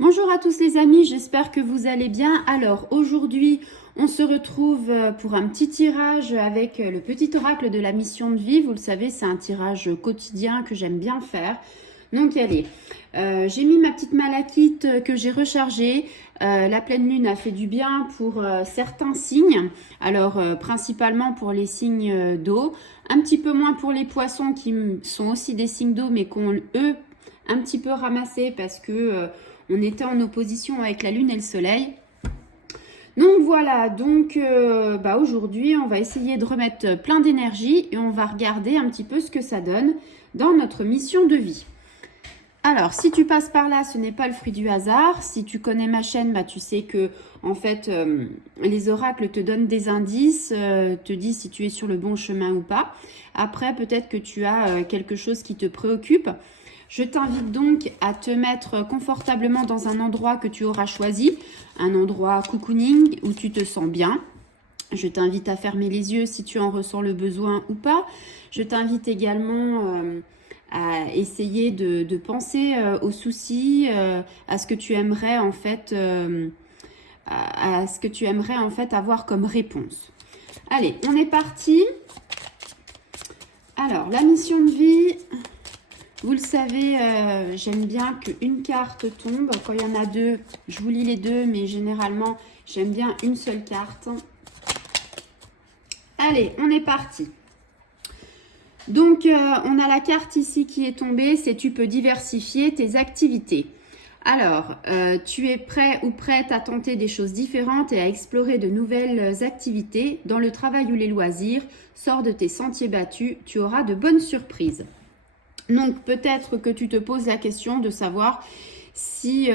Bonjour à tous les amis, j'espère que vous allez bien. Alors aujourd'hui, on se retrouve pour un petit tirage avec le petit oracle de la mission de vie. Vous le savez, c'est un tirage quotidien que j'aime bien faire. Donc allez, j'ai mis ma petite malachite que j'ai rechargée. La pleine lune a fait du bien pour certains signes. Alors principalement pour les signes d'eau, un petit peu moins pour les poissons qui sont aussi des signes d'eau mais qui ont eux un petit peu ramassé parce que on était en opposition avec la lune et le soleil. Donc voilà, donc aujourd'hui on va essayer de remettre plein d'énergie et on va regarder un petit peu ce que ça donne dans notre mission de vie. Alors, si tu passes par là, ce n'est pas le fruit du hasard. Si tu connais ma chaîne, tu sais que en fait, les oracles te donnent des indices, te disent si tu es sur le bon chemin ou pas. Après, peut-être que tu as quelque chose qui te préoccupe. Je t'invite donc à te mettre confortablement dans un endroit que tu auras choisi, un endroit cocooning où tu te sens bien. Je t'invite à fermer les yeux si tu en ressens le besoin ou pas. Je t'invite également à essayer de penser aux soucis, à ce que tu aimerais en fait, à ce que tu aimerais en fait avoir comme réponse. Allez, on est parti. Alors, la mission de vie. Vous le savez, j'aime bien qu'une carte tombe. Quand il y en a deux, je vous lis les deux, mais généralement, j'aime bien une seule carte. Allez, on est parti. Donc, on a la carte ici qui est tombée, c'est tu peux diversifier tes activités. Alors, tu es prêt ou prête à tenter des choses différentes et à explorer de nouvelles activités. Dans le travail ou les loisirs, sors de tes sentiers battus, tu auras de bonnes surprises. Donc peut-être que tu te poses la question de savoir si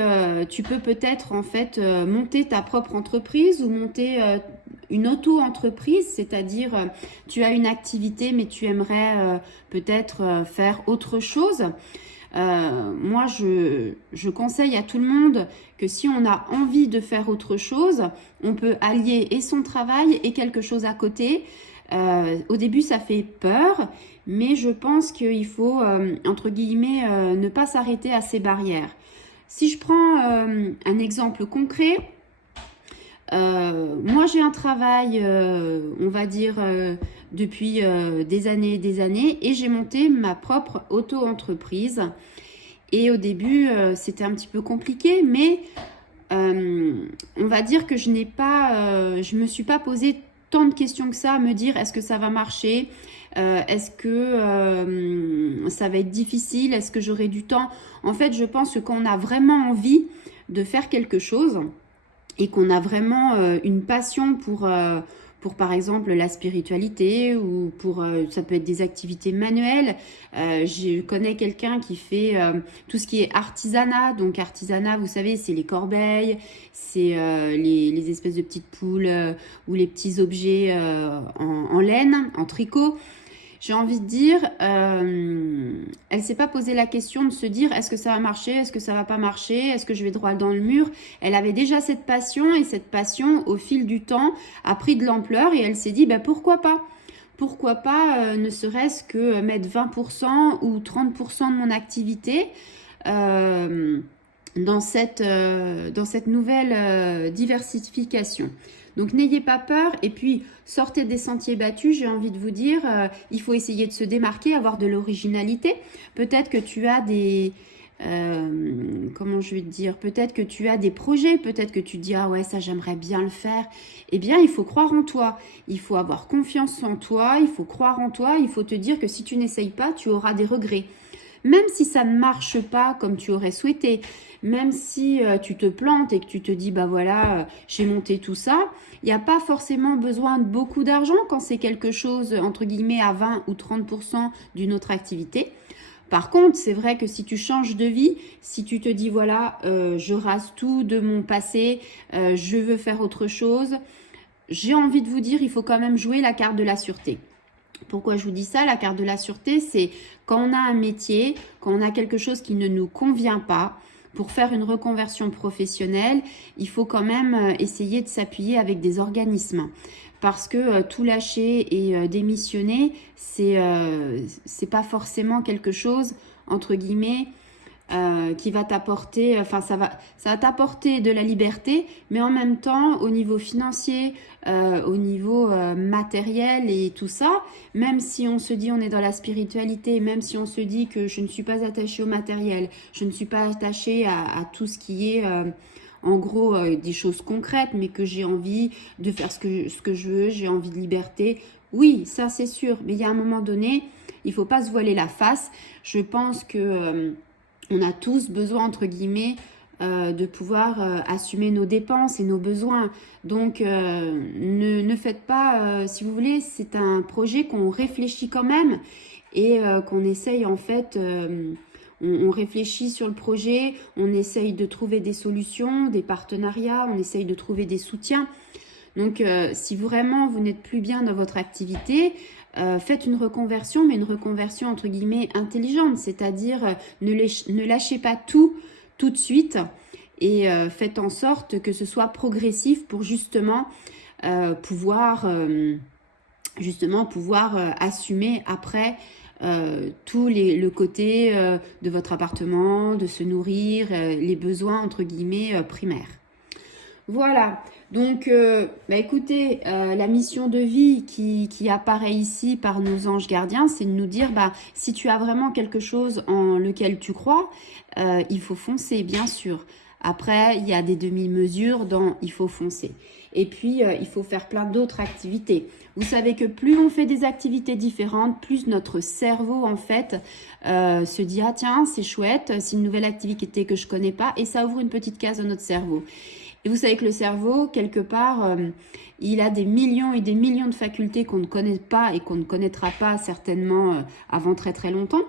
tu peux peut-être en fait monter ta propre entreprise ou monter une auto-entreprise, c'est-à-dire tu as une activité mais tu aimerais peut-être faire autre chose. Moi, je conseille à tout le monde que si on a envie de faire autre chose, on peut allier et son travail et quelque chose à côté. Au début, ça fait peur, mais je pense qu'il faut, entre guillemets, ne pas s'arrêter à ces barrières. Si je prends un exemple concret, moi j'ai un travail, on va dire, depuis des années, et j'ai monté ma propre auto-entreprise. Et au début, c'était un petit peu compliqué, mais on va dire que je me suis pas posé tant de questions que ça à me dire est-ce que ça va marcher, est-ce que ça va être difficile, est-ce que j'aurai du temps. En fait, je pense que quand on a vraiment envie de faire quelque chose et qu'on a vraiment une passion pour par exemple la spiritualité ou pour ça peut être des activités manuelles. Je connais quelqu'un qui fait tout ce qui est artisanat. Donc artisanat, vous savez, c'est les corbeilles, c'est les espèces de petites poules ou les petits objets en laine, en tricot. J'ai envie de dire, elle s'est pas posé la question de se dire est-ce que ça va marcher, est-ce que ça va pas marcher, est-ce que je vais droit dans le mur. Elle avait déjà cette passion et cette passion au fil du temps a pris de l'ampleur et elle s'est dit pourquoi pas. Pourquoi pas ne serait-ce que mettre 20% ou 30% de mon activité dans cette nouvelle diversification. Donc n'ayez pas peur et puis sortez des sentiers battus, j'ai envie de vous dire, il faut essayer de se démarquer, avoir de l'originalité. Peut-être que tu as comment je vais te dire, peut-être que tu as des projets, peut-être que tu dis ah ouais ça j'aimerais bien le faire. Eh bien il faut croire en toi, il faut avoir confiance en toi, il faut croire en toi, il faut te dire que si tu n'essayes pas, tu auras des regrets. Même si ça ne marche pas comme tu aurais souhaité, même si tu te plantes et que tu te dis voilà, j'ai monté tout ça, il n'y a pas forcément besoin de beaucoup d'argent quand c'est quelque chose entre guillemets à 20 ou 30% d'une autre activité. Par contre, c'est vrai que si tu changes de vie, si tu te dis voilà, je rase tout de mon passé, je veux faire autre chose, j'ai envie de vous dire, il faut quand même jouer la carte de la sûreté. Pourquoi je vous dis ça? La carte de la sûreté, c'est quand on a un métier, quand on a quelque chose qui ne nous convient pas, pour faire une reconversion professionnelle, il faut quand même essayer de s'appuyer avec des organismes. Parce que tout lâcher et démissionner, c'est pas forcément quelque chose, entre guillemets, qui va t'apporter, enfin ça va t'apporter de la liberté, mais en même temps au niveau financier, au niveau matériel et tout ça, même si on se dit on est dans la spiritualité, même si on se dit que je ne suis pas attachée au matériel, je ne suis pas attachée à tout ce qui est en gros des choses concrètes, mais que j'ai envie de faire ce que je veux, j'ai envie de liberté. Oui, ça c'est sûr, mais il y a un moment donné, il ne faut pas se voiler la face. Je pense que on a tous besoin, entre guillemets, de pouvoir assumer nos dépenses et nos besoins. Donc, ne faites pas, si vous voulez, c'est un projet qu'on réfléchit quand même et qu'on essaye en fait, on réfléchit sur le projet, on essaye de trouver des solutions, des partenariats, on essaye de trouver des soutiens. Donc, si vraiment vous n'êtes plus bien dans votre activité, faites une reconversion, mais une reconversion entre guillemets intelligente, c'est-à-dire ne lâchez pas tout de suite et faites en sorte que ce soit progressif pour justement pouvoir assumer après tout le côté de votre appartement, de se nourrir, les besoins entre guillemets primaires. Voilà, donc écoutez, la mission de vie qui apparaît ici par nos anges gardiens, c'est de nous dire, si tu as vraiment quelque chose en lequel tu crois, il faut foncer, bien sûr. Après, il y a des demi-mesures dans il faut foncer. Et puis, il faut faire plein d'autres activités. Vous savez que plus on fait des activités différentes, plus notre cerveau, en fait, se dit « Ah tiens, c'est chouette, c'est une nouvelle activité que je ne connais pas. » Et ça ouvre une petite case dans notre cerveau. Et vous savez que le cerveau, quelque part, il a des millions et des millions de facultés qu'on ne connaît pas et qu'on ne connaîtra pas certainement avant très très longtemps.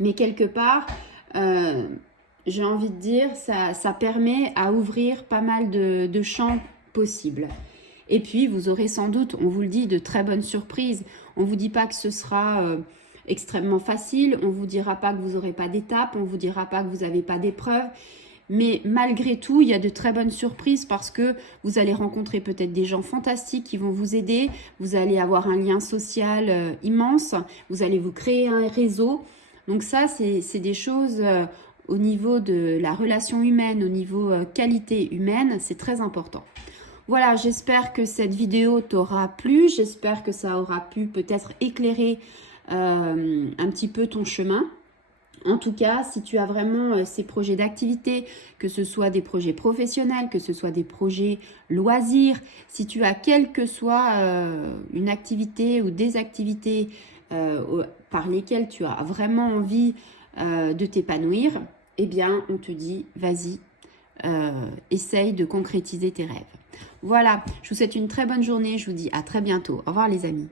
Mais quelque part, j'ai envie de dire, ça permet à ouvrir pas mal de champs possibles. Et puis, vous aurez sans doute, on vous le dit, de très bonnes surprises. On ne vous dit pas que ce sera extrêmement facile, on ne vous dira pas que vous n'aurez pas d'étapes, on ne vous dira pas que vous n'avez pas d'épreuves. Mais malgré tout, il y a de très bonnes surprises parce que vous allez rencontrer peut-être des gens fantastiques qui vont vous aider. Vous allez avoir un lien social immense. Vous allez vous créer un réseau. Donc ça, c'est des choses au niveau de la relation humaine, au niveau qualité humaine, c'est très important. Voilà, j'espère que cette vidéo t'aura plu. J'espère que ça aura pu peut-être éclairer un petit peu ton chemin. En tout cas, si tu as vraiment ces projets d'activité, que ce soit des projets professionnels, que ce soit des projets loisirs, si tu as quelle que soit une activité ou des activités par lesquelles tu as vraiment envie de t'épanouir, eh bien, on te dit, vas-y, essaye de concrétiser tes rêves. Voilà, je vous souhaite une très bonne journée, je vous dis à très bientôt. Au revoir les amis.